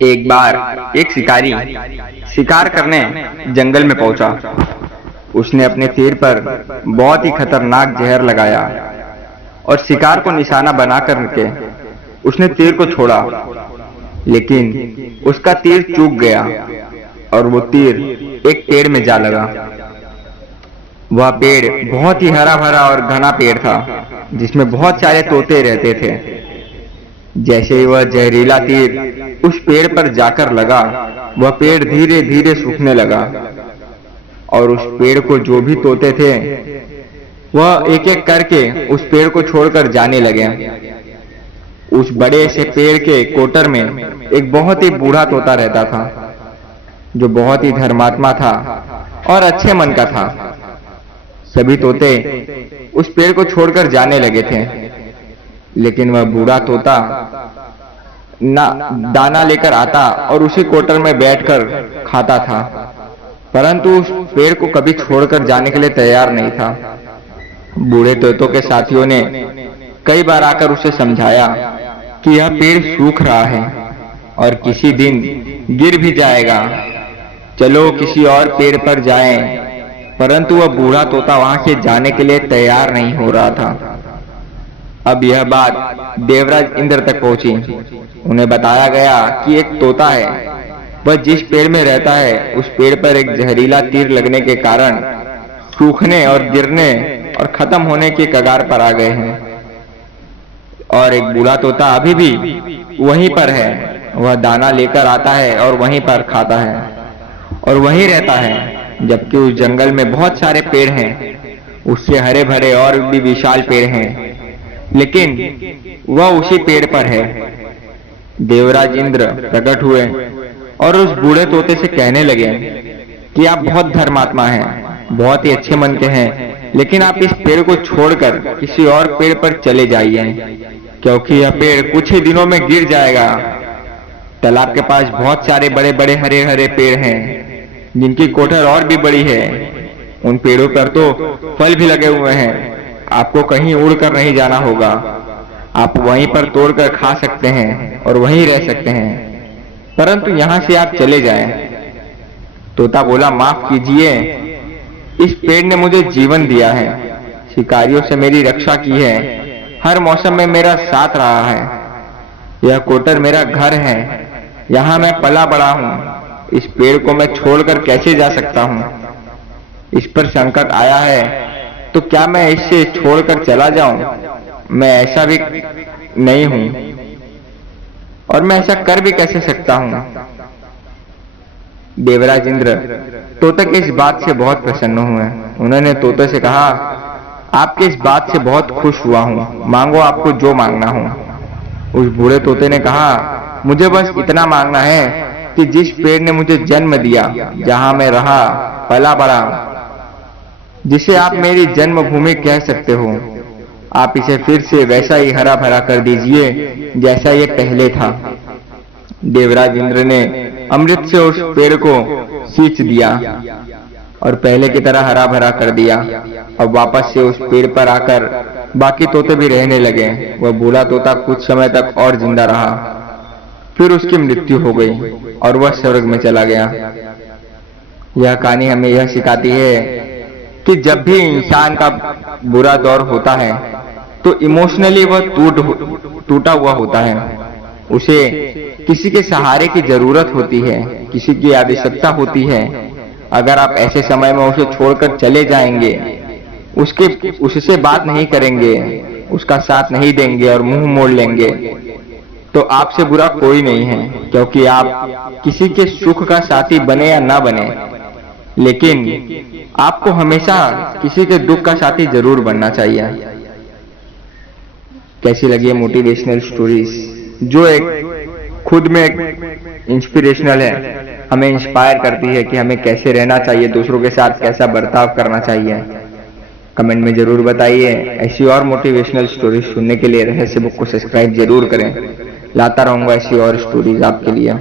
एक बार एक शिकारी शिकार करने जंगल में पहुंचा। उसने अपने तीर पर बहुत ही खतरनाक जहर लगाया और शिकार को निशाना बना करके उसने तीर को छोड़ा, लेकिन उसका तीर चूक गया और वो तीर एक पेड़ में जा लगा। वह पेड़ बहुत ही हरा भरा और घना पेड़ था, जिसमें बहुत सारे तोते रहते थे। जैसे ही वह जहरीला तीर उस पेड़ पर जाकर लगा, वह पेड़ धीरे धीरे सूखने लगा और उस पेड़ को जो भी तोते थे वह एक एक करके उस पेड़ को छोड़कर जाने लगे। उस बड़े से पेड़ के कोटर में एक बहुत ही बूढ़ा तोता रहता था, जो बहुत ही धर्मात्मा था और अच्छे मन का था। सभी तोते उस पेड़ को छोड़कर जाने लगे थे, लेकिन वह बूढ़ा तोता दाना लेकर आता और उसी कोटर में बैठकर खाता था, परंतु उस पेड़ को कभी छोड़कर जाने के लिए तैयार नहीं था। बूढ़े तोतों के साथियों ने कई बार आकर उसे समझाया कि यह पेड़ सूख रहा है और किसी दिन गिर भी जाएगा, चलो किसी और पेड़ पर जाएं, परंतु वह बूढ़ा तोता वहां से जाने के लिए तैयार नहीं हो रहा था। अब यह बात देवराज इंद्र तक पहुंची। उन्हें बताया गया कि एक तोता है, वह जिस पेड़ में रहता है उस पेड़ पर एक जहरीला तीर लगने के कारण सूखने और गिरने और खत्म होने के कगार पर आ गए हैं, और एक बूढ़ा तोता अभी भी वहीं पर है। वह दाना लेकर आता है और वहीं पर खाता है और वहीं रहता है, जबकि उस जंगल में बहुत सारे पेड़ हैं, उससे हरे भरे और भी विशाल पेड़ हैं, लेकिन वह उसी पेड़ पर है। देवराज इंद्र प्रकट हुए और उस बूढ़े तोते से कहने लगे कि आप बहुत धर्मात्मा हैं, बहुत ही अच्छे मन के हैं, लेकिन आप इस पेड़ को छोड़कर किसी और पेड़ पर चले जाइए, क्योंकि यह पेड़ कुछ ही दिनों में गिर जाएगा। तालाब के पास बहुत सारे बड़े बड़े हरे हरे पेड़ हैं, जिनकी कोठर और भी बड़ी है। उन पेड़ों पर तो फल भी लगे हुए हैं। आपको कहीं उड़कर नहीं जाना होगा, आप वहीं पर तोड़कर खा सकते हैं और वहीं रह सकते हैं, परंतु यहाँ से आप चले जाएं। तोता बोला, माफ कीजिए, इस पेड़ ने मुझे जीवन दिया है, शिकारियों से मेरी रक्षा की है, हर मौसम में मेरा साथ रहा है। यह कोटर मेरा घर है, यहाँ मैं पला बड़ा हूँ। इस पेड़ को मैं छोड़कर कैसे जा सकता हूँ? इस पर संकट आया है तो क्या मैं इससे छोड़कर चला जाऊं? मैं ऐसा भी नहीं हूं, और मैं ऐसा कर भी कैसे सकता हूं? देवराज इंद्र तोते की इस बात से बहुत प्रसन्न हुए। उन्होंने तोते से कहा, आपके इस बात से बहुत खुश हुआ हूं, मांगो आपको जो मांगना हो। उस बूढ़े तोते ने कहा, मुझे बस इतना मांगना है कि जिस पेड़ ने मुझे जन्म दिया, जहां मैं रहा पला बड़ा, जिसे आप मेरी जन्मभूमि कह सकते हो, आप इसे फिर से वैसा ही हरा भरा कर दीजिए जैसा ये पहले था। देवराज इंद्र ने अमृत से उस पेड़ को सींच दिया और पहले की तरह हरा भरा कर दिया। अब वापस से उस पेड़ पर आकर बाकी तोते भी रहने लगे। वह बूढ़ा तोता कुछ समय तक और जिंदा रहा, फिर उसकी मृत्यु हो गई और वह स्वर्ग में चला गया। यह कहानी हमें यह सिखाती है कि जब भी इंसान का बुरा दौर होता है तो इमोशनली वह टूटा हुआ होता है। उसे किसी के सहारे की जरूरत होती है, किसी की आवश्यकता होती है। अगर आप ऐसे समय में उसे छोड़कर चले जाएंगे, उससे बात नहीं करेंगे, उसका साथ नहीं देंगे और मुंह मोड़ लेंगे, तो आपसे बुरा कोई नहीं है, क्योंकि आप किसी के सुख का साथी बने या ना बने, लेकिन आपको हमेशा किसी के दुख का साथी जरूर बनना चाहिए। कैसी लगी मोटिवेशनल स्टोरीज, जो एक खुद में एक इंस्पिरेशनल है, हमें इंस्पायर करती है कि हमें कैसे रहना चाहिए, दूसरों के साथ कैसा बर्ताव करना चाहिए। कमेंट में जरूर बताइए। ऐसी और मोटिवेशनल स्टोरीज सुनने के लिए रहस्य बुक को सब्सक्राइब जरूर करें। लाता रहूंगा ऐसी और स्टोरीज आपके लिए।